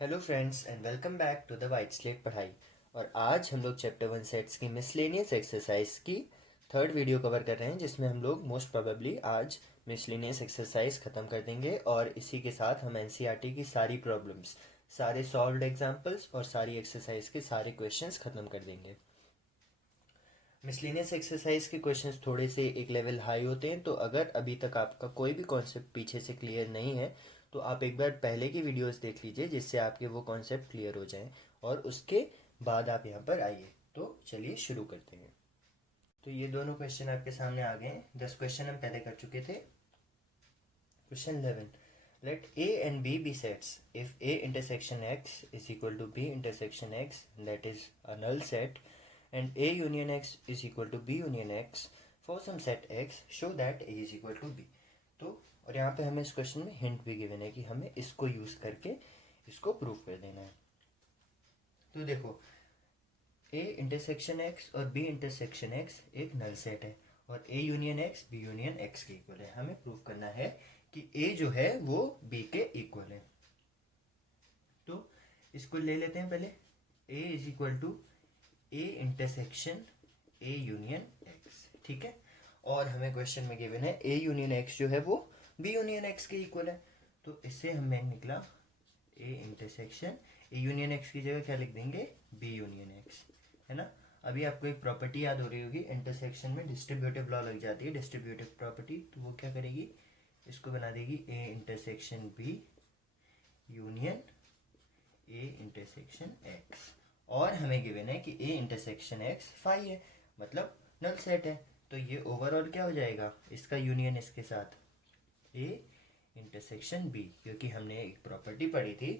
Hello friends and welcome back to the white slate पढ़ाई। और आज हम लोग चैप्टर 1 सेट्स की मिसलेनियस एक्सरसाइज की थर्ड वीडियो कवर कर रहे हैं, जिसमें हम लोग मोस्ट प्रोबेबली आज मिसलेनियस एक्सरसाइज ख़त्म कर देंगे और इसी के साथ हम एनसीईआरटी की सारी प्रॉब्लम्स, सारे सॉल्व्ड एग्जांपल्स और सारी एक्सरसाइज के सारे क्वेश्चंस ख़त्म कर देंगे। मिसलेनियस एक्सरसाइज के क्वेश्चंस थोड़े से एक लेवल हाई होते हैं, तो अगर अभी तक आपका कोई भी कॉन्सेप्ट पीछे से क्लियर नहीं है तो आप एक बार पहले की वीडियोस देख लीजिए, जिससे आपके वो कॉन्सेप्ट क्लियर हो जाएं और उसके बाद आप यहाँ पर आइए। तो चलिए शुरू करते हैं। तो ये दोनों क्वेश्चन आपके सामने आ गए हैं। 10 क्वेश्चन हम पहले कर चुके थे। Question 11, let A and B be sets if A intersection X is equal to B intersection X, that is a null set, and A union X is equal to B union X for some set X, show that A is equal to B। तो और यहाँ पे हमें इस question में hint भी given है कि हमें इसको यूज़ करके इसको प्रूव कर देना है। तो देखो, A इंटरसेक्शन X और B इंटरसेक्शन X एक नल सेट है और A union X B union X के इक्वल है। हमें प्रूव करना है कि A जो है वो B के इक्वल है। तो इसको ले लेते हैं पहले। A is equal to A intersection A union X, ठीक है। और हमें क्वेश्चन में गिवन है A यूनियन X जो है वो B यूनियन X के इक्वल है। तो इससे हमें निकला A intersection A union X की जगह क्या लिख देंगे, B यूनियन X, है ना। अभी आपको एक प्रॉपर्टी याद हो रही होगी, इंटरसेक्शन में डिस्ट्रीब्यूटिव लॉ लग जाती है, डिस्ट्रीब्यूटिव प्रॉपर्टी। तो वो क्या करेगी, इसको बना देगी A intersection B union A intersection X। और हमें गिवन है कि A इंटरसेक्शन X फाई है, मतलब नल सेट है। तो ये ओवरऑल क्या हो जाएगा, इसका यूनियन इसके साथ A इंटरसेक्शन B, क्योंकि हमने एक प्रॉपर्टी पढ़ी थी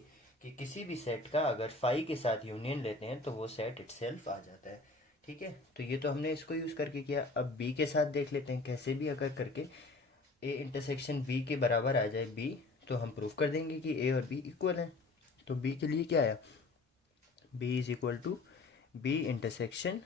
कि किसी भी सेट का अगर फाई के साथ यूनियन लेते हैं तो वो सेट इटसेल्फ आ जाता है, ठीक है। तो ये तो हमने इसको यूज़ करके किया। अब B के साथ देख लेते हैं, कैसे भी अगर करके A इंटरसेक्शन B के बराबर आ जाए B, तो हम प्रूव कर देंगे कि A और B इक्वल हैं। तो B के लिए क्या आया, B is equal to B intersection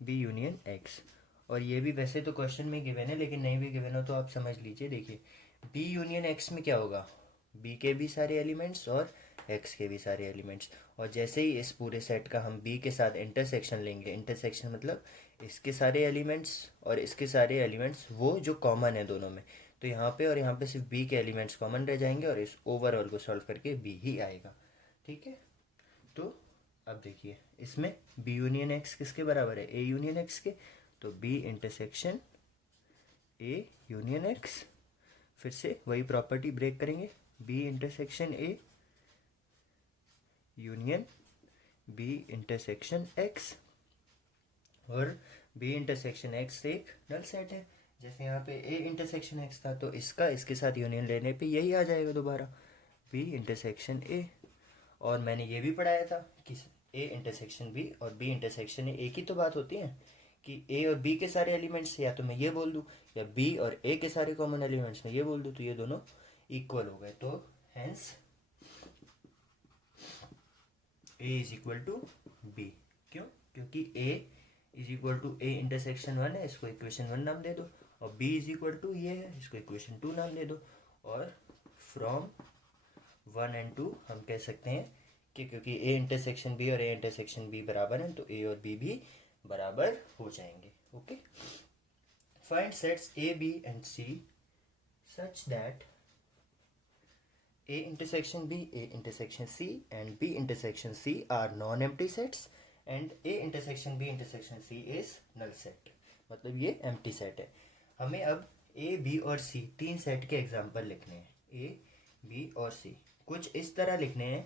B union X। और ये भी वैसे तो क्वेश्चन में गिवन है, लेकिन नहीं भी गिवन हो तो आप समझ लीजिए। देखिए, B यूनियन X में क्या होगा, B के भी सारे एलिमेंट्स और X के भी सारे एलिमेंट्स। और जैसे ही इस पूरे सेट का हम B के साथ इंटरसेक्शन लेंगे, इंटरसेक्शन मतलब इसके सारे एलिमेंट्स और इसके सारे एलिमेंट्स वो जो कॉमन है दोनों में, तो यहाँ पे और यहाँ पे सिर्फ B के एलिमेंट्स कॉमन रह जाएंगे और इस ओवरऑल को सॉल्व करके B ही आएगा, ठीक है। तो अब देखिए, इसमें B यूनियन X किसके बराबर है, A यूनियन X के। तो B intersection A union X, फिर से वही प्रॉपर्टी ब्रेक करेंगे, B intersection A union B intersection X। और B इंटरसेक्शन X एक नल सेट है। जैसे यहाँ पे A इंटरसेक्शन X था, तो इसका इसके साथ यूनियन लेने पे यही आ जाएगा दोबारा, B इंटरसेक्शन A। और मैंने ये भी पढ़ाया था कि A इंटरसेक्शन B और B इंटरसेक्शन A एक ही तो बात होती है, कि A और B के सारे एलिमेंट्स या तो मैं ये बोल दूँ, या B और A के सारे कॉमन एलिमेंट्स में ये बोल दूँ, तो ये दोनों इक्वल हो गए। तो hence A is equal to B। क्यों, क्योंकि A is equal to A intersection 1 है, इसको इक्वेशन 1 नाम दे दो, और B इज इक्वल टू ये है, इसको इक्वेशन 2 नाम दे दो। और फ्रॉम 1 एंड 2 हम कह सकते हैं कि क्योंकि A इंटरसेक्शन B और A इंटरसेक्शन B बराबर हैं, तो A और B भी बराबर हो जाएंगे। Okay, find sets A B and C such that A intersection B, A intersection C and B intersection C are non-empty sets and A intersection B intersection C is null set। मतलब ये empty set है। हमें अब A, B और C तीन set के example लिखने हैं। A, B और C कुछ इस तरह लिखने हैं,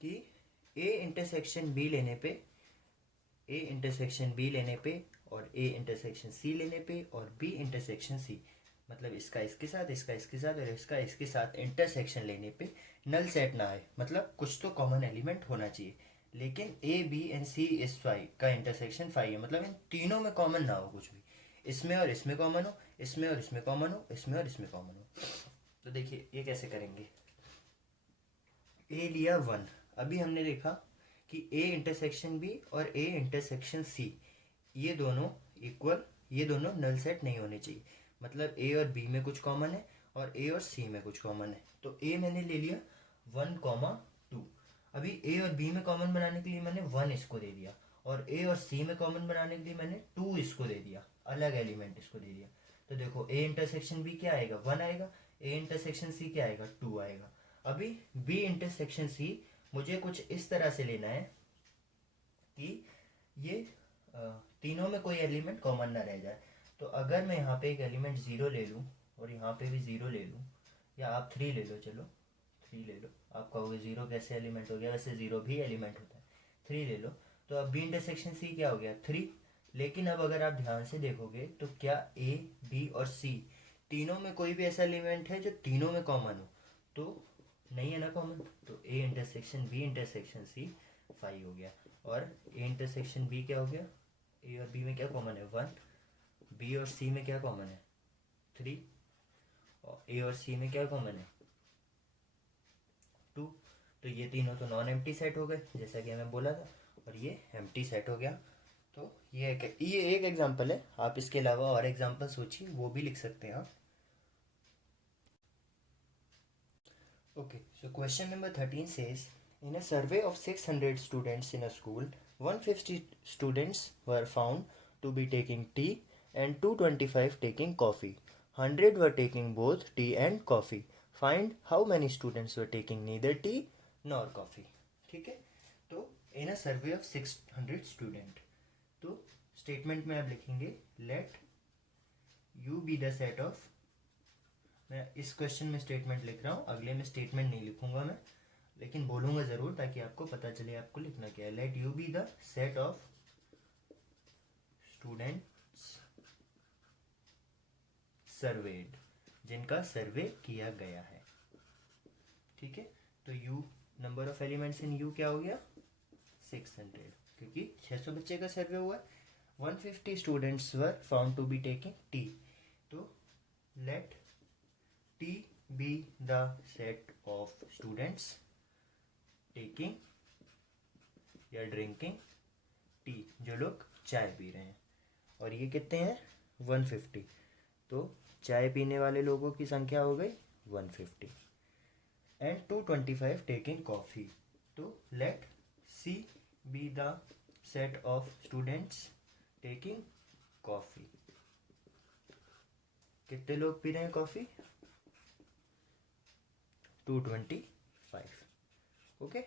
कि A इंटरसेक्शन B लेने पे, A इंटरसेक्शन B लेने पे और A इंटरसेक्शन C लेने पे और B इंटरसेक्शन C, मतलब इसका इसके साथ, इसका इसके साथ और इसका इसके साथ इंटरसेक्शन लेने पे नल सेट ना आए, मतलब कुछ तो कॉमन एलिमेंट होना चाहिए। लेकिन A B एंड C इस फाई का इंटरसेक्शन फाई है, मतलब इन तीनों में कॉमन ना हो कुछ भी, इसमें और इसमें कॉमन हो, इसमें और इसमें कॉमन हो, इसमें और इसमें कॉमन हो। तो देखिए ये कैसे करेंगे। A लिया 1, अभी हमने देखा कि A इंटरसेक्शन B और A इंटरसेक्शन C ये दोनों इक्वल, ये दोनों नल सेट नहीं होने चाहिए। मतलब ए और बी में कुछ कॉमन है और ए और सी में कुछ कॉमन है। तो ए मैंने ले लिया 1,2। अभी ए और बी में कॉमन बनाने के लिए मैंने 1 इसको दे दिया, और ए और सी में कॉमन बनाने के लिए मैंने 2 इसको दे दिया, अलग एलिमेंट इसको दे दिया। तो देखो ए इंटरसेक्शन बी क्या आएगा, 1 आएगा। ए इंटरसेक्शन सी क्या आएगा, 2 आएगा। अभी बी इंटरसेक्शन सी मुझे कुछ इस तरह से लेना है कि ये तीनों में कोई एलिमेंट कॉमन ना रह जाए। तो अगर मैं यहाँ पे एक एलिमेंट 0 ले लूँ और यहाँ पे भी 0 ले लूँ, या आप 3 ले लो, चलो 3 ले लो। आप कहोगे 0 कैसे एलिमेंट हो गया, वैसे 0 भी एलिमेंट होता है। 3 ले लो, तो अब बी इंटरसेक्शन सी क्या हो गया, 3। लेकिन अब अगर आप ध्यान से देखोगे तो क्या ए बी और सी तीनों में कोई भी ऐसा एलिमेंट है जो तीनों में कॉमन हो, तो नहीं है ना कॉमन। तो A intersection B intersection C 5 हो गया। और ए इंटरसेक्शन बी क्या हो गया, ए और बी में क्या कॉमन है, 1। बी और सी में क्या कॉमन है, 3। और ए और सी में क्या कॉमन है, 2। तो ये तीनों तो नॉन एम्प्टी सेट हो गए, जैसा कि हमें बोला था, और ये एम्प्टी सेट हो गया। तो ये एक एग्जांपल है। आप इसके अलावा और एग्जांपल सोचिए, वो भी लिख सकते हैं आप। Okay, so question number 13 says, in a survey of 600 students in a school, 150 students were found to be taking tea and 225 taking coffee. 100 were taking both tea and coffee. Find how many students were taking neither tea nor coffee. ठीक है, तो in a survey of 600 student, तो statement में आप लिखेंगे let U be the set of, मैं इस question में स्टेटमेंट लिख रहा हूँ, अगले में स्टेटमेंट नहीं लिखूंगा मैं, लेकिन बोलूंगा ज़रूर ताकि आपको पता चले आपको लिखना क्या है। Let you B the set of students served, जिनका सर्वे किया गया है। ठीक है, तो you number of elements in you क्या हो गया, 600, क्योंकि 600 बच्चे का सर्वे हुआ है। 150 students were found to be taking tea, तो let T be the set of students taking या ड्रिंकिंग टी, जो लोग चाय पी रहे हैं। और ये कितने हैं, 150, तो चाय पीने वाले लोगों की संख्या हो गई 150। एंड 225 टेकिंग कॉफ़ी, तो let C be the set of students taking coffee. कितने लोग पी रहे हैं coffee, 225। Okay,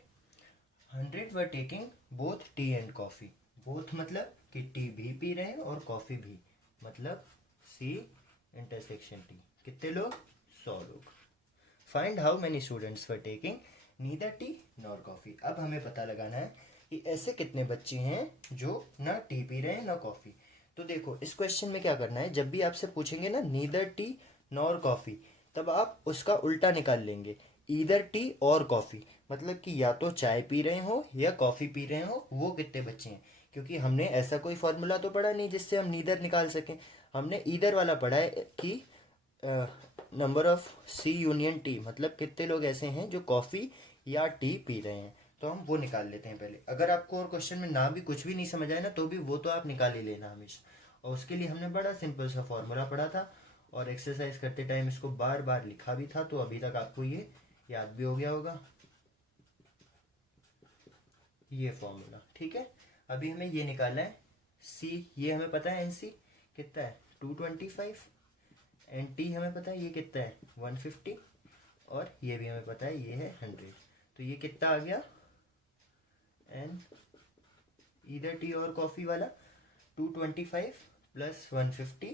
100 were taking both tea and coffee. Both मतलब कि टी भी पी रहे हैं और कॉफ़ी भी, मतलब सी इंटरसेक्शन टी। कितने लोग, 100 लोग। Find how many students were taking neither T nor coffee. अब हमें पता लगाना है कि ऐसे कितने बच्चे हैं जो ना टी पी रहे हैं ना कॉफ़ी। तो देखो इस क्वेश्चन में क्या करना है, जब भी आपसे पूछेंगे ना नीदर टी नॉर कॉफ़ी, तब आप उसका उल्टा निकाल लेंगे, ईदर टी और कॉफ़ी, मतलब कि या तो चाय पी रहे हो या कॉफ़ी पी रहे हो, वो कितने बच्चे हैं। क्योंकि हमने ऐसा कोई फॉर्मूला तो पढ़ा नहीं जिससे हम नीदर निकाल सकें, हमने ईदर वाला पढ़ा है कि number of C union T, मतलब कितने लोग ऐसे हैं जो कॉफ़ी या टी पी रहे हैं। तो हम वो निकाल लेते हैं पहले। अगर आपको और क्वेश्चन में ना भी कुछ भी नहीं समझ आए ना, तो भी वो तो आप निकाल ही लेना हमेशा। और उसके लिए हमने बड़ा सिंपल सा फॉर्मूला पढ़ा था, और एक्सरसाइज करते टाइम इसको बार बार लिखा भी था, तो अभी तक आपको ये याद भी हो गया होगा, ये फॉर्मूला। ठीक है, अभी हमें ये निकालना है सी, ये हमें पता है एन सी कितना है, 225, एंड टी हमें पता है ये कितना है, 150, और ये भी हमें पता है ये है 100। तो ये कितना आ गया, एन इधर टी और कॉफ़ी वाला 225 प्लस 150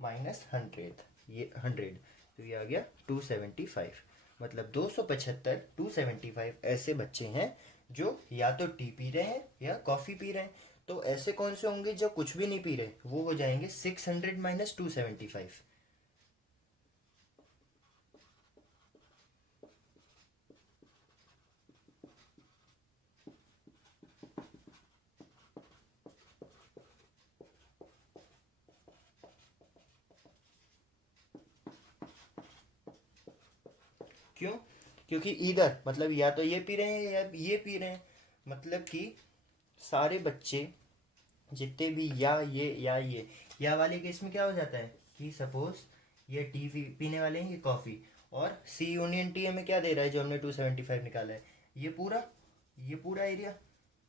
माइनस 100, ये 100, तो ये आ गया 275। मतलब 275, 275 ऐसे बच्चे हैं जो या तो टी पी रहे हैं या कॉफ़ी पी रहे हैं। तो ऐसे कौन से होंगे जो कुछ भी नहीं पी रहे, वो हो जाएंगे 600 माइनस 275। क्यों, क्योंकि इधर मतलब या तो ये पी रहे हैं या ये पी रहे हैं, मतलब कि सारे बच्चे जितने भी या ये या ये, या वाले केस में क्या हो जाता है कि सपोज ये टी पीने वाले हैं, ये कॉफ़ी। और सी यूनियन टी हमें क्या दे रहा है जो हमने 275 निकाला है, ये पूरा एरिया,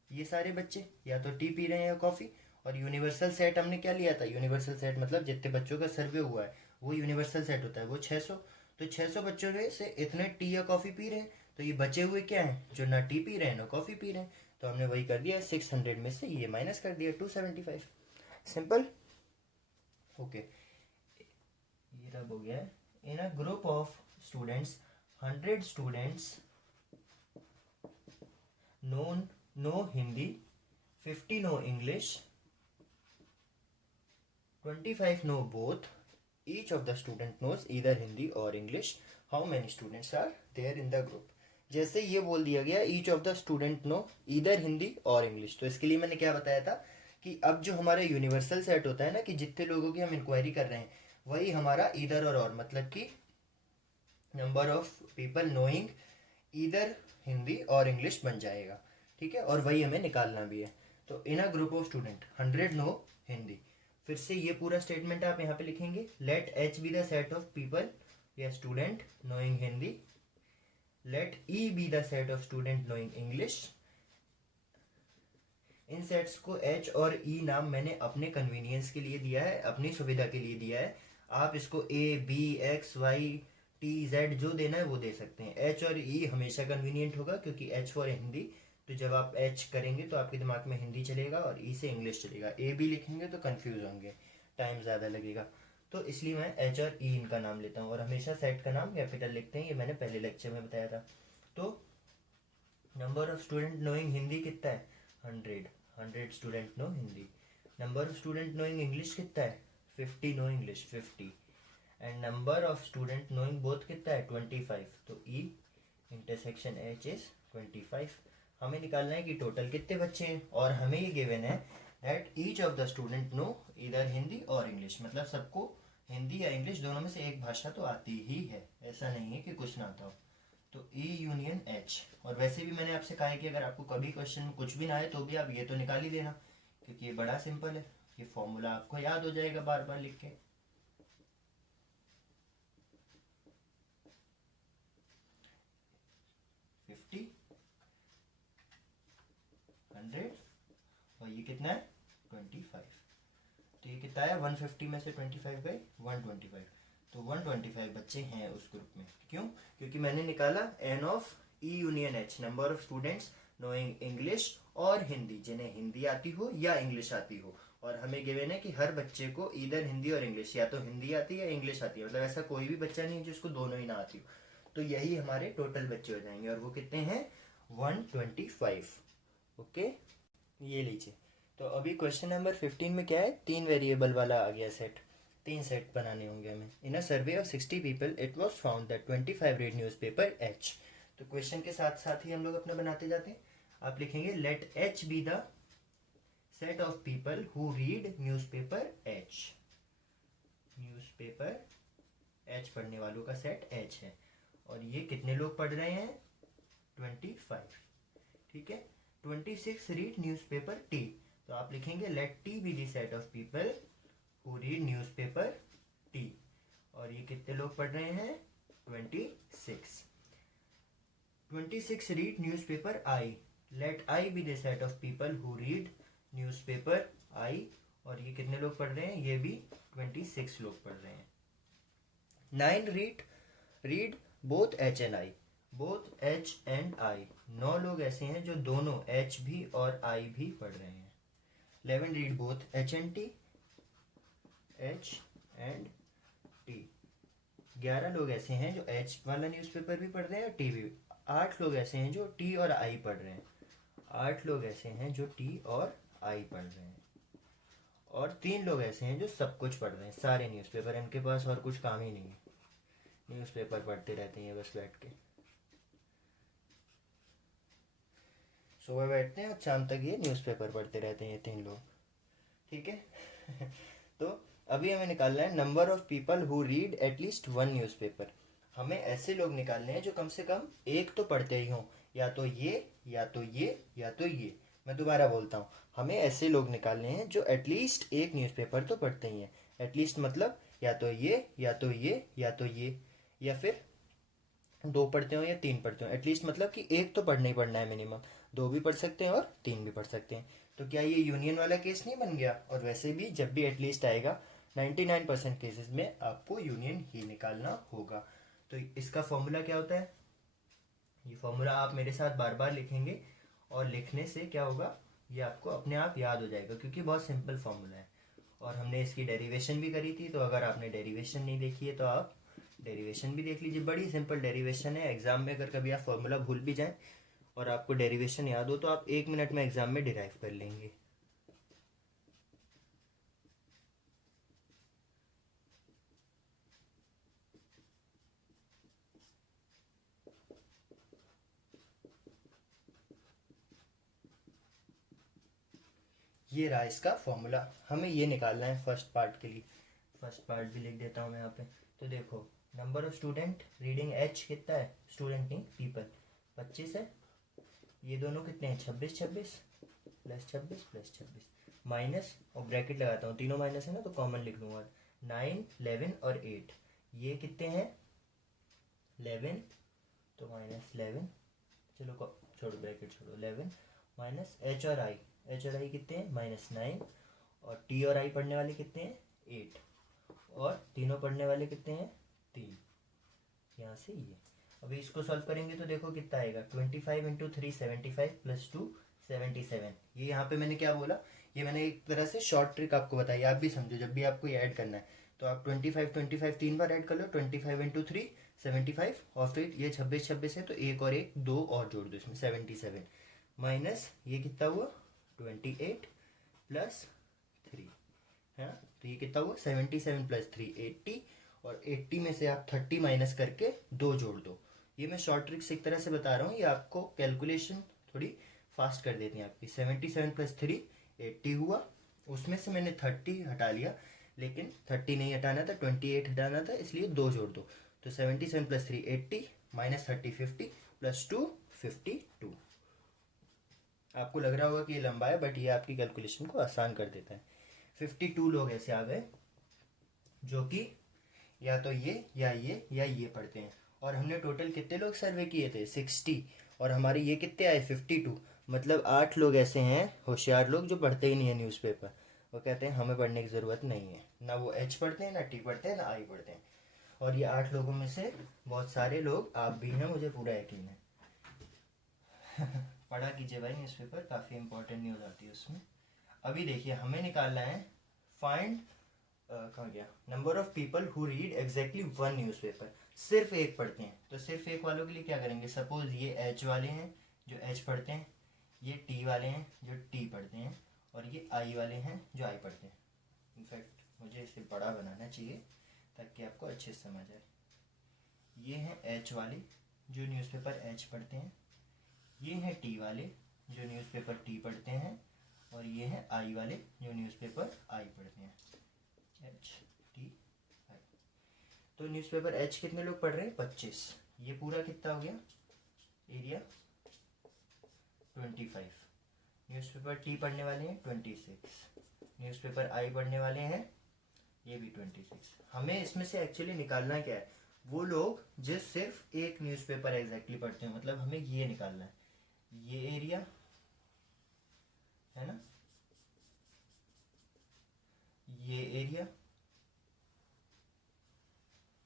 ये सारे बच्चे या तो टी पी रहे हैं या कॉफ़ी। और यूनिवर्सल सेट हमने क्या लिया था, यूनिवर्सल सेट मतलब जितने बच्चों का सर्वे हुआ है वो यूनिवर्सल सेट होता है, वो 600। तो 600 बच्चों में से इतने टी या कॉफ़ी पी रहे हैं, तो ये बचे हुए क्या हैं जो ना टी पी रहे हैं ना कॉफ़ी पी रहे हैं। तो हमने वही कर दिया, 600 में से ये माइनस कर दिया 275। सिंपल। ओके, ये रब हो गया है। In a group of students 100 students know Hindi, 50 know English, 25 know both. Each of the student knows either Hindi or English. How many students are there in the group? जैसे ये बोल दिया गया each of the student know either Hindi और English, तो इसके लिए मैंने क्या बताया था कि अब जो हमारा यूनिवर्सल सेट होता है ना, कि जितने लोगों की हम इंक्वायरी कर रहे हैं वही हमारा इधर और मतलब कि नंबर ऑफ पीपल नोइंग इधर हिंदी और इंग्लिश बन जाएगा। ठीक है, और वही हमें निकालना भी है। तो in a group of student 100 know Hindi. फिर से ये पूरा स्टेटमेंट आप यहाँ पे लिखेंगे, let H be the set of people या student knowing Hindi, let E be the set of student knowing English. In sets को एच और ई नाम मैंने अपने कन्वीनियंस के लिए दिया है, अपनी सुविधा के लिए दिया है। आप इसको A B X Y T Z जो देना है वो दे सकते हैं। एच और ई हमेशा कन्वीनियंट होगा क्योंकि एच फॉर हिंदी, तो जब आप एच करेंगे तो आपके दिमाग में हिंदी चलेगा और ई से इंग्लिश चलेगा। ए बी लिखेंगे तो कंफ्यूज होंगे, टाइम ज़्यादा लगेगा, तो इसलिए मैं एच और ई इनका नाम लेता हूँ। और हमेशा सेट का नाम कैपिटल लिखते हैं, ये मैंने पहले लेक्चर में बताया था। तो number of student knowing Hindi कितना है, 100 student know Hindi. Number of student knowing English कितना है, 50 know English 50। And number of student knowing both कितना है, 25। तो ई इंटरसेक्शन एच इज 25। हमें निकालना है कि टोटल कितने बच्चे हैं, और हमें ये गिवन है that each of the student know either Hindi और इंग्लिश, मतलब सबको हिंदी या इंग्लिश दोनों में से एक भाषा तो आती ही है, ऐसा नहीं है कि कुछ ना आता हो। तो ई यूनियन एच। और वैसे भी मैंने आपसे कहा है कि अगर आपको कभी क्वेश्चन में कुछ भी ना आए तो भी आप ये तो निकाल ही देना, क्योंकि ये बड़ा सिंपल है, ये फॉर्मूला आपको याद हो जाएगा बार बार लिख के। 50 100 और ये कितना है 25। तो ये कितना है 150 में से 25 गए 125। तो 125 बच्चे हैं उस ग्रुप में। क्यों? क्योंकि मैंने निकाला N of E union H, number of students knowing English और हिंदी, जिन्हें हिंदी आती हो या इंग्लिश आती हो। और हमें गिवन है कि हर बच्चे को इधर हिंदी और इंग्लिश, या तो हिंदी आती है या इंग्लिश आती है, मतलब ऐसा कोई भी बच्चा नहीं जिसको दोनों ही ना आती हो। तो यही हमारे टोटल बच्चे हो जाएंगे, और वो कितने हैं 125। ओके, ये लीजिए। तो अभी क्वेश्चन नंबर 15 में क्या है, 3 वेरिएबल वाला आ गया सेट, 3 सेट बनाने होंगे हमें। In a survey of 60 people it was found that 25 read newspaper H. तो क्वेश्चन के साथ साथ ही हम लोग अपना बनाते जाते हैं। आप लिखेंगे let H be the set of people who read newspaper H. Newspaper H पढ़ने वालों का सेट एच है, और ये कितने लोग पढ़ रहे हैं 25। ठीक है, 26 रीड न्यूज़पेपर टी। तो आप लिखेंगे let T be the set of people who read newspaper T, और ये कितने लोग पढ़ रहे हैं 26। 26 read newspaper I, let I be the set of people who read newspaper I, और ये कितने लोग पढ़ रहे हैं, ये भी 26 लोग पढ़ रहे हैं। 9 read both H and I, both H and I, 9 लोग ऐसे हैं जो दोनों एच भी और आई भी पढ़ रहे हैं। 11 read both H and T, H and T, 11 लोग ऐसे हैं जो एच वाला न्यूज़पेपर भी पढ़ रहे हैं और टी भी। 8 लोग ऐसे हैं जो टी और आई पढ़ रहे हैं, 8 लोग ऐसे हैं जो टी और आई पढ़ रहे हैं। और 3 लोग ऐसे हैं जो सब कुछ पढ़ रहे हैं, सारे न्यूज़पेपर, इनके पास और कुछ काम ही नहीं है, न्यूज़पेपर पढ़ते रहते हैं बस बैठ के। सुबह बैठते हैं और शाम तक ये न्यूज़पेपर पढ़ते रहते हैं ये 3 लोग। ठीक है तो अभी हमें निकालना है number of people who read at least 1 newspaper. हमें ऐसे लोग निकालने हैं जो कम से कम एक तो पढ़ते ही हों, या तो ये या तो ये या तो ये। मैं दोबारा बोलता हूँ, हमें ऐसे लोग निकालने हैं जो एटलीस्ट एक न्यूज़पेपर तो पढ़ते ही हैं। एटलीस्ट मतलब या तो ये या तो ये या तो ये, या फिर दो पढ़ते हो या तीन पढ़ते हो, एटलीस्ट मतलब कि एक तो पढ़ना ही पढ़ना है मिनिमम। दो भी पढ़ सकते हैं और तीन भी पढ़ सकते हैं। तो क्या ये यूनियन वाला केस नहीं बन गया? और वैसे भी जब भी एटलीस्ट आएगा 99% केसेस में आपको यूनियन ही निकालना होगा। तो इसका फॉर्मूला क्या होता है? ये फॉर्मूला आप मेरे साथ बार बार लिखेंगे और लिखने से क्या होगा, ये आपको अपने आप याद हो जाएगा क्योंकि बहुत सिंपल फॉर्मूला है। और हमने इसकी डेरिवेशन भी करी थी, तो अगर आपने डेरिवेशन नहीं देखी है तो आप डेरिवेशन भी देख लीजिए। बड़ी सिंपल डेरिवेशन है। एग्जाम में अगर कभी आप फॉर्मूला भूल भी जाएं और आपको डेरिवेशन याद हो तो आप 1 मिनट में एग्जाम में डिराइव कर लेंगे। ये रहा इसका फॉर्मूला। हमें ये निकालना है फर्स्ट पार्ट के लिए। फर्स्ट पार्ट भी लिख देता हूँ मैं यहाँ पे। तो देखो, number of student reading H कितना है? स्टूडेंट नहीं, पीपल 25 है। ये दोनों कितने हैं? 26 26 प्लस 26 प्लस 26 माइनस, और ब्रैकेट लगाता हूँ, तीनों माइनस है ना तो कॉमन लिख लूँगा। 9 11 और 8, ये कितने हैं? 11, तो -11, चलो छोड़ो ब्रैकेट छोड़ो, 11 माइनस एच और आई। एच और आई कितने हैं? -9, और टी और आई पढ़ने वाले कितने हैं? 8, और तीनों पढ़ने वाले कितने हैं? 3। यहाँ से ये अभी इसको सॉल्व करेंगे तो देखो कितना आएगा। 25 इंटू 3 75 प्लस 2 77। ये यहाँ पे मैंने क्या बोला, ये मैंने एक तरह से शॉर्ट ट्रिक आपको बताई, आप भी समझो। जब भी आपको ये ऐड करना है तो आप 25 3 बार ऐड कर लो। 25 इंटू 3 75, और फिर ये 26 26 है तो एक और एक दो और जोड़ दो इसमें 77, माइनस ये कितना हुआ 28 प्लस 3 है ना। तो ये कितना हुआ 77 प्लस 3 80, और 80 में से आप 30 माइनस करके दो जोड़ दो। ये मैं शॉर्ट ट्रिक्स एक तरह से बता रहा हूँ, ये आपको कैलकुलेशन थोड़ी फास्ट कर देती है आपकी। 77 प्लस 3 80 हुआ, उसमें से मैंने 30 हटा लिया, लेकिन 30 नहीं हटाना था, 28 हटाना था, इसलिए दो जोड़ दो। तो 77 प्लस 3 80, माइनस 30 50, प्लस 2 52। आपको लग रहा होगा कि ये लंबा है, बट ये आपकी कैलकुलेशन को आसान कर देता है। 52 लोग ऐसे आ गए जो कि या तो ये पढ़ते हैं। और हमने टोटल कितने लोग सर्वे किए थे? 60, और हमारे ये कितने आए? 52। मतलब 8 लोग ऐसे हैं होशियार लोग जो पढ़ते ही नहीं है न्यूज़पेपर। वो कहते हैं हमें पढ़ने की ज़रूरत नहीं है, ना वो एच पढ़ते हैं, ना टी पढ़ते हैं, ना आई पढ़ते हैं। और ये 8 लोगों में से बहुत सारे लोग आप भी हैं, मुझे पूरा यकीन है। पढ़ा कीजिए भाई न्यूज़पेपर, काफ़ी इंपॉर्टेंट न्यूज़ आती है उसमें। अभी देखिए हमें निकालना है फाइंड कहाँ गया, number of people who read exactly one newspaper. सिर्फ एक पढ़ते हैं, तो सिर्फ एक वालों के लिए क्या करेंगे? सपोज ये एच वाले हैं जो एच पढ़ते हैं, ये टी वाले हैं जो टी पढ़ते हैं, और ये आई वाले हैं जो आई पढ़ते हैं। इनफैक्ट मुझे इसे बड़ा बनाना चाहिए ताकि आपको अच्छे से समझ आए। ये हैं एच वाले जो न्यूज़पेपर एच पढ़ते हैं, ये हैं टी वाले जो न्यूज़पेपर टी पढ़ते हैं, और ये हैं आई वाले जो न्यूज़पेपर आई पढ़ते हैं। H T I. तो न्यूज़पेपर एच कितने लोग पढ़ रहे हैं? 25। ये पूरा कितना हो गया एरिया? 25। न्यूज़पेपर टी पढ़ने वाले हैं 26। न्यूज़पेपर आई पढ़ने वाले हैं ये भी 26। हमें इसमें से एक्चुअली निकालना क्या है? वो लोग जो सिर्फ एक न्यूज़पेपर एग्जैक्टली पढ़ते हैं, मतलब हमें ये निकालना है। ये एरिया है ना, ये एरिया,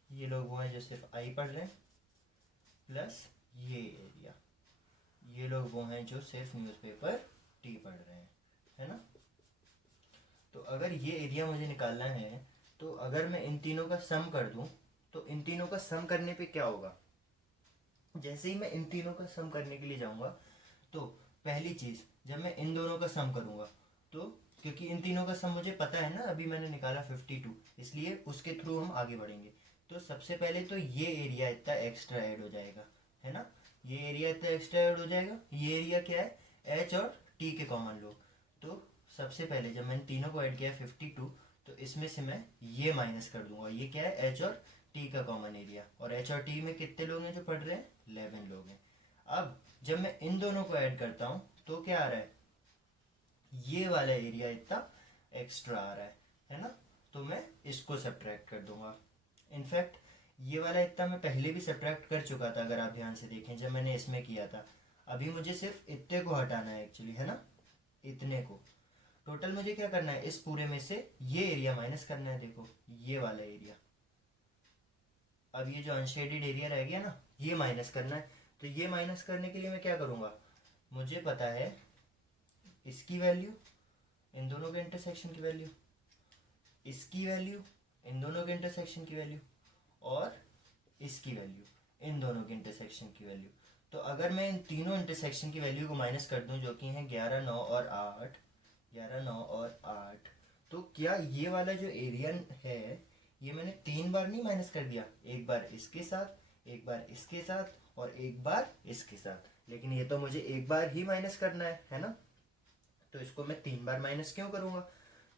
ये लोग वो हैं जो सिर्फ आई पढ़ रहे हैं, प्लस ये एरिया, ये लोग वो हैं जो सिर्फ न्यूज़पेपर टी पढ़ रहे हैं, है ना। तो अगर ये एरिया मुझे निकालना है तो अगर मैं इन तीनों का सम कर दूं, तो इन तीनों का सम करने पे क्या होगा? जैसे ही मैं इन तीनों का सम करने के लिए जाऊंगा तो पहली चीज़, जब मैं इन दोनों का सम करूंगा तो, क्योंकि इन तीनों का सम मुझे पता है ना, अभी मैंने निकाला 52, इसलिए उसके थ्रू हम आगे बढ़ेंगे। तो सबसे पहले तो ये एरिया इतना एक्स्ट्रा ऐड हो जाएगा, है ना। ये एरिया इतना एक्स्ट्रा ऐड हो जाएगा। ये एरिया क्या है? एच और टी के कॉमन लो। तो सबसे पहले जब मैंने तीनों को ऐड किया 52, तो इसमें से मैं ये माइनस कर दूंगा। ये क्या है? एच और टी का कॉमन एरिया। और एच और टी में कितने लोग हैं जो पढ़ रहे हैं? 11 लोग हैं। अब जब मैं इन दोनों को ऐड करता हूँ तो क्या आ रहा है? ये वाला एरिया इतना एक्स्ट्रा आ रहा है ना। तो मैं इसको सब्ट्रैक्ट कर दूंगा। इनफैक्ट ये वाला इतना मैं पहले भी सब्ट्रैक्ट कर चुका था, अगर आप ध्यान से देखें जब मैंने इसमें किया था। अभी मुझे सिर्फ इतने को हटाना है एक्चुअली, है ना, इतने को। टोटल मुझे क्या करना है, इस पूरे में से ये एरिया माइनस करना है। देखो ये वाला एरिया, अब ये जो अनशेडेड एरिया रह गया ना, ये माइनस करना है। तो ये माइनस करने के लिए मैं क्या करूँगा, मुझे पता है इसकी वैल्यू, इन दोनों के इंटरसेक्शन की वैल्यू, इसकी वैल्यू, इन दोनों के इंटरसेक्शन की वैल्यू, और इसकी वैल्यू, इन दोनों के इंटरसेक्शन की वैल्यू। तो अगर मैं इन तीनों इंटरसेक्शन की वैल्यू को माइनस कर दूं, जो कि हैं 11, 9 और 8, 11, 9 और 8, तो क्या ये वाला जो एरिया है ये मैंने 3 बार नहीं माइनस कर दिया, एक बार इसके साथ, एक बार इसके साथ, और एक बार इसके साथ। लेकिन ये तो मुझे एक बार ही माइनस करना है ना, तो इसको मैं 3 बार माइनस क्यों करूँगा।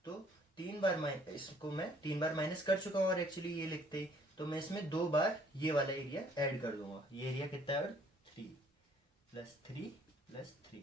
तो 3 बार इसको मैं 3 बार माइनस कर चुका हूँ, और एक्चुअली ये लिखते ही तो मैं इसमें 2 बार ये वाला एरिया ऐड कर दूंगा। ये एरिया कितना है, 3 प्लस 3 प्लस 3।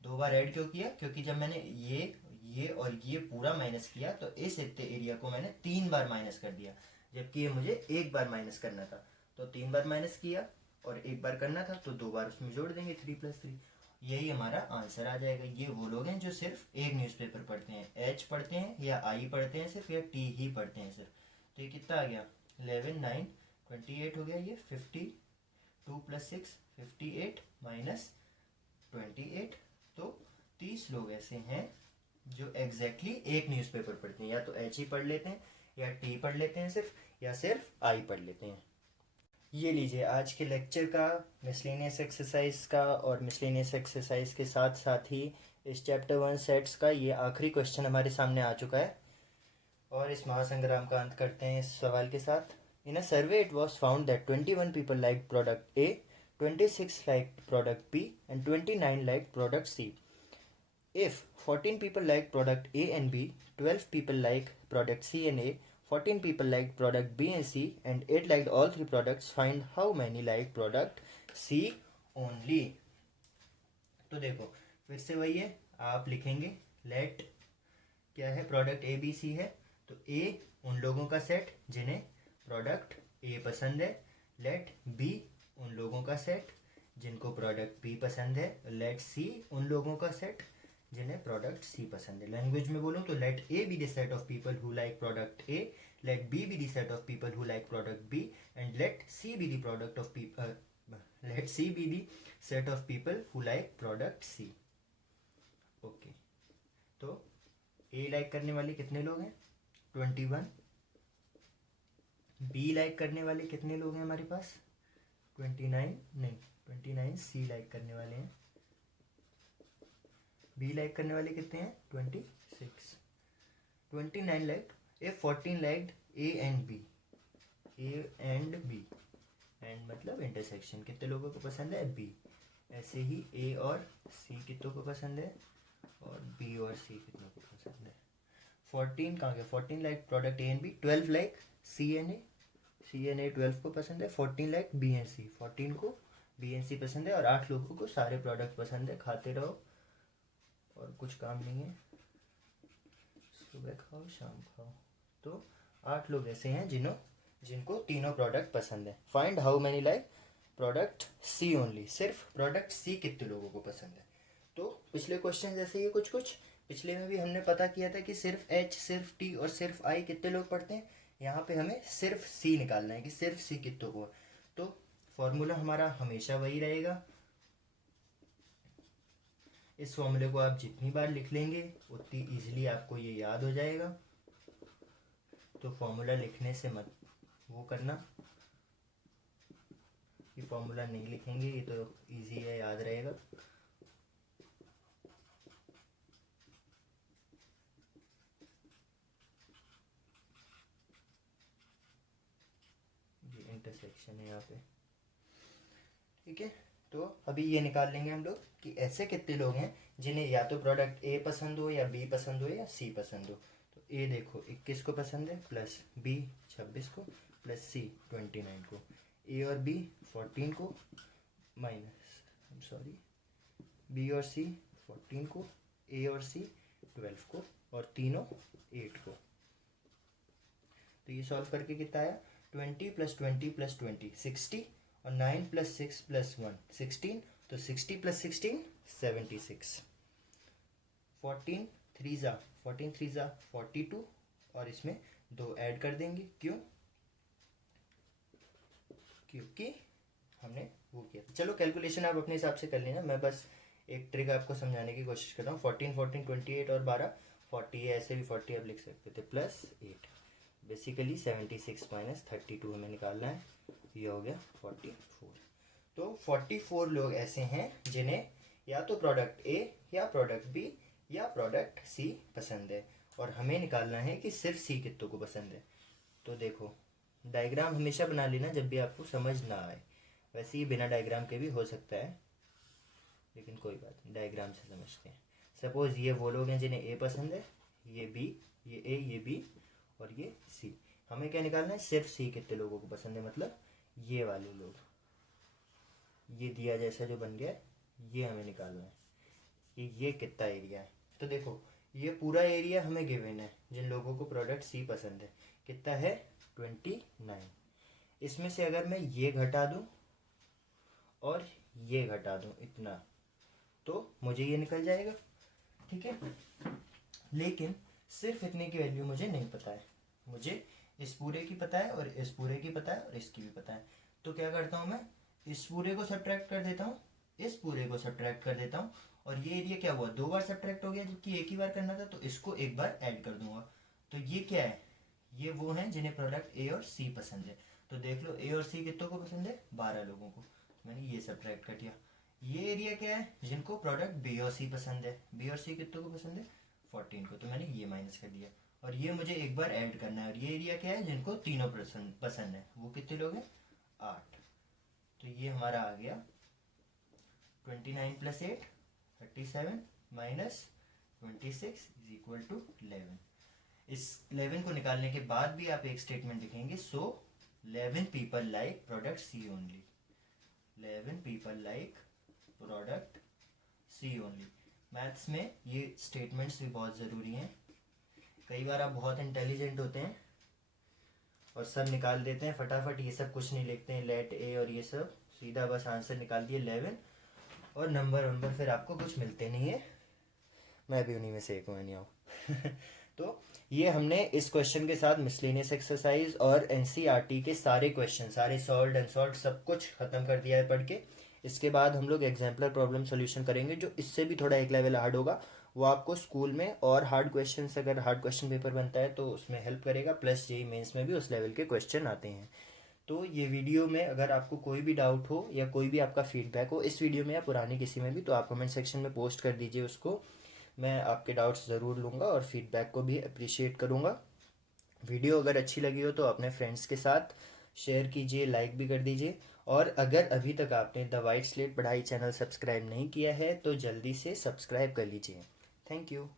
2 बार ऐड क्यों किया, क्योंकि जब मैंने ये और ये पूरा माइनस किया तो इस इतने एरिया को मैंने 3 बार माइनस कर दिया, जबकि ये मुझे एक बार माइनस करना था। तो 3 बार माइनस किया और एक बार करना था, तो 2 बार उसमें जोड़ देंगे, 3 प्लस 3। यही हमारा आंसर आ जाएगा। ये वो लोग हैं जो सिर्फ एक न्यूज़पेपर पढ़ते हैं, एच पढ़ते हैं या आई पढ़ते हैं सिर्फ, या टी ही पढ़ते हैं सिर्फ। तो ये कितना आ गया, 11, 9, 28 हो गया। ये 50, 2 प्लस 6, 58 माइनस 28। तो 30 लोग ऐसे हैं जो एग्जैक्टली एक न्यूज़पेपर पढ़ते हैं, या तो एच ही पढ़ लेते हैं, या टी पढ़ लेते हैं सिर्फ, या सिर्फ आई पढ़ लेते हैं। ये लीजिए आज के लेक्चर का मिसलेनियस एक्सरसाइज का, और मिसलेनियस एक्सरसाइज के साथ साथ ही इस चैप्टर 1 सेट्स का ये आखिरी क्वेश्चन हमारे सामने आ चुका है। और इस महासंग्राम का अंत करते हैं इस सवाल के साथ। In a survey it was found that 21 people liked product A, 26 liked product B, and 29 liked product C. If 14 people like product A and B, 12 people like product C and A, 14 people liked product B and C, and 8 liked all three products, find how many like product C only. तो देखो फिर से वही है, आप लिखेंगे late क्या है, प्रोडक्ट ए बी सी है, तो ए उन लोगों का सेट जिन्हें प्रोडक्ट ए पसंद है, लेट बी उन लोगों का सेट जिनको प्रोडक्ट बी पसंद है, लेट सी उन लोगों का सेट जिन्हें प्रोडक्ट सी पसंद है। लैंग्वेज में बोलूँ तो let A be the set of people who like product A, let B be the set of people who like product B, and let C be the product of people, let C be the set of people who like product C. Okay, तो A like करने वाले कितने लोग हैं, 21। Be like करने वाले कितने लोग हैं हमारे पास, 29 नहीं, 29 सी लाइक करने वाले हैं। बी लाइक करने वाले कितने हैं, 26। 29 like A, 14 like A and B, A and B, and मतलब इंटरसेक्शन कितने लोगों को पसंद है, बी। ऐसे ही ए और सी कितनों को पसंद है, और बी और सी कितनों को पसंद है। 14 कहाँ गया, 14 like product A and B, 12 like C and A, C and A 12 को पसंद है, 14 लाइक बी एंड सी, 14 को बी एंड सी पसंद है, और 8 लोगों को सारे प्रोडक्ट पसंद है। खाते रहो और कुछ काम नहीं है, सुबह खाओ शाम खाओ। तो 8 लोग ऐसे हैं जिनको तीनों प्रोडक्ट पसंद है। Find how many like product C only, सिर्फ प्रोडक्ट सी कितने लोगों को पसंद है। तो पिछले क्वेश्चन जैसे ये कुछ पिछले में भी हमने पता किया था कि सिर्फ एच, सिर्फ टी और सिर्फ आई कितने लोग पढ़ते हैं। यहाँ पे हमें सिर्फ सी निकालना है कि सिर्फ सी कितनों को। तो फॉर्मूला हमारा हमेशा वही रहेगा। इस फॉर्मूले को आप जितनी बार लिख लेंगे उतनी इजीली आपको ये याद हो जाएगा। तो फॉर्मूला लिखने से मत वो करना कि फॉर्मूला नहीं लिखेंगे, ये तो इजी है, याद रहेगा। ये इंटरसेक्शन है यहाँ पे, ठीक है। तो अभी ये निकाल लेंगे हम लोग कि ऐसे कितने लोग हैं जिन्हें या तो प्रोडक्ट ए पसंद हो, या बी पसंद हो, या सी पसंद हो। तो ए देखो 21 को पसंद है, प्लस बी 26 को, प्लस सी 29 को, ए और बी 14 को, माइनस सॉरी बी और सी 14 को, ए और सी 12 को, और तीनों 8 को। तो ये सॉल्व करके कितना आया, 20 + 20 + 20 60, और 9 + 6 + 1 16, तो 60 + 16 76। 14 3 × 42, और इसमें 2 ऐड कर देंगे, क्यों, क्योंकि हमने वो किया था। चलो कैलकुलेशन आप अपने हिसाब से कर लेना, मैं बस एक ट्रिक आपको समझाने की कोशिश कर रहा हूँ। 14 14 28 और 12 40 है, ऐसे भी 40 आप लिख सकते थे, +8, बेसिकली 76 - 32 हमें निकालना है, ये हो गया 44। तो 44 लोग ऐसे हैं जिन्हें या तो प्रोडक्ट ए या प्रोडक्ट बी या प्रोडक्ट सी पसंद है, और हमें निकालना है कि सिर्फ सी कितनों को पसंद है। तो देखो, डायग्राम हमेशा बना लेना जब भी आपको समझ ना आए, वैसे ही बिना डायग्राम के भी हो सकता है, लेकिन कोई बात नहीं, डायग्राम से समझते हैं। सपोज ये वो लोग हैं जिन्हें ए पसंद है, ये बी, ये ए, ये बी, और ये सी। हमें क्या निकालना है, सिर्फ सी कितने लोगों को पसंद है, मतलब ये वाले लोग, ये दिया जैसा जो बन गया, ये हमें निकालना है कि ये कितना एरिया है। तो देखो, ये पूरा एरिया हमें गिवन है जिन लोगों को प्रोडक्ट सी पसंद है, कितना है, 29। इसमें से अगर मैं ये घटा दूं और ये घटा दूं इतना, तो मुझे ये निकल जाएगा, ठीक है। लेकिन सिर्फ इतने की वैल्यू मुझे नहीं पता है, मुझे इस पूरे की पता है और इस पूरे की पता है और इसकी भी पता है। तो क्या करता हूँ मैं, इस पूरे को सब्ट्रैक्ट कर देता हूँ, इस पूरे को सब्ट्रैक्ट कर देता हूँ, और ये एरिया क्या हुआ, 2 बार सब्ट्रैक्ट हो गया, जबकि एक ही बार करना था, तो इसको एक बार ऐड कर दूंगा। तो ये क्या है, ये वो हैं जिन्हें प्रोडक्ट ए और सी पसंद है। तो देख लो, ए और सी कितनों को पसंद है, 12 लोगों को, मैंने ये सब्ट्रैक्ट कर दिया। ये एरिया क्या है, जिनको प्रोडक्ट बी और सी पसंद है, बी और सी कितनों को पसंद है, 14 को, तो मैंने ये माइनस कर दिया। और ये मुझे एक बार ऐड करना है, और ये एरिया क्या है, जिनको तीनों पसंद है, वो कितने लोग हैं, 8। तो ये हमारा आ गया 29 + 8 37 -26 = 11। इस 11 को निकालने के बाद भी आप एक स्टेटमेंट लिखेंगे, so 11 people like product C only, 11 people like product C only. Maths में ये स्टेटमेंट्स भी बहुत ज़रूरी हैं। कई बार आप बहुत इंटेलिजेंट होते हैं और सब निकाल देते हैं फटाफट, ये सब कुछ नहीं लिखते हैं, लेट ए और ये सब, सीधा बस आंसर निकाल दिए 11, और नंबर फिर आपको कुछ मिलते नहीं है। मैं भी उन्हीं में से एक हूँ नहीं आऊँ। तो ये हमने इस क्वेश्चन के साथ मिसलेनियस एक्सरसाइज और एनसीईआरटी के सारे क्वेश्चन, सारे सॉल्व्ड अनसॉल्व्ड सब कुछ खत्म कर दिया है पढ़ के। इसके बाद हम लोग एग्जाम्पलर प्रॉब्लम सॉल्यूशन करेंगे, जो इससे भी थोड़ा एक लेवल हार्ड होगा। वो आपको स्कूल में और हार्ड क्वेश्चन, अगर हार्ड क्वेश्चन पेपर बनता है तो उसमें हेल्प करेगा, प्लस जेईई मेंस में भी उस लेवल के क्वेश्चन आते हैं। तो ये वीडियो में अगर आपको कोई भी डाउट हो या कोई भी आपका फीडबैक हो इस वीडियो में या पुरानी किसी में भी, तो आप कमेंट सेक्शन में पोस्ट कर दीजिए उसको। मैं आपके डाउट्स ज़रूर लूँगा और फीडबैक को भी अप्रिशिएट करूँगा। वीडियो अगर अच्छी लगी हो तो अपने फ्रेंड्स के साथ शेयर कीजिए, लाइक भी कर दीजिए। और अगर अभी तक आपने द वाइट स्लेट पढ़ाई चैनल सब्सक्राइब नहीं किया है तो जल्दी से सब्सक्राइब कर लीजिए। Thank you.